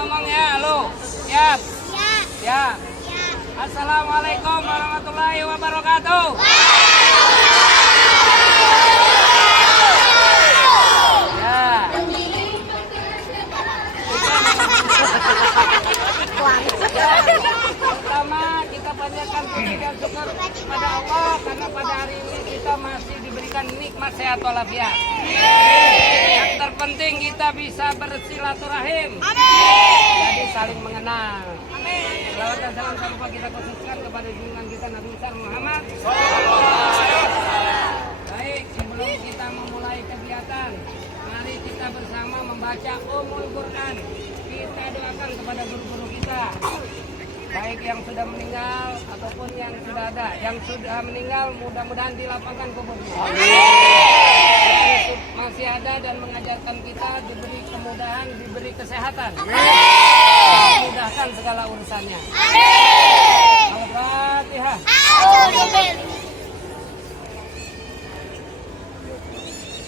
ngomong ya, halo. Siap? Ya. Ya. Ya. Assalamualaikum warahmatullahi wabarakatuh. Ya. Pertama kita panjatkan puji dan syukur kepada Allah karena pada hari ini kita masih diberikan nikmat sehat walafiat. Yang terpenting kita bisa bersilaturahim. Jadi saling mengenal. Salawat dan salam tak lupa kita khususkan kepada junjungan kita Nabi besar Muhammad. Baik, sebelum kita memulai kegiatan, mari kita bersama membaca Ummul Quran. Kita doakan kepada guru-guru kita, baik yang sudah meninggal ataupun yang sudah ada. Yang sudah meninggal mudah-mudahan dilapangkan kuburnya. Yang masih ada dan mengajarkan kita diberi kemudahan, diberi kesehatan, dimudahkan segala urusannya.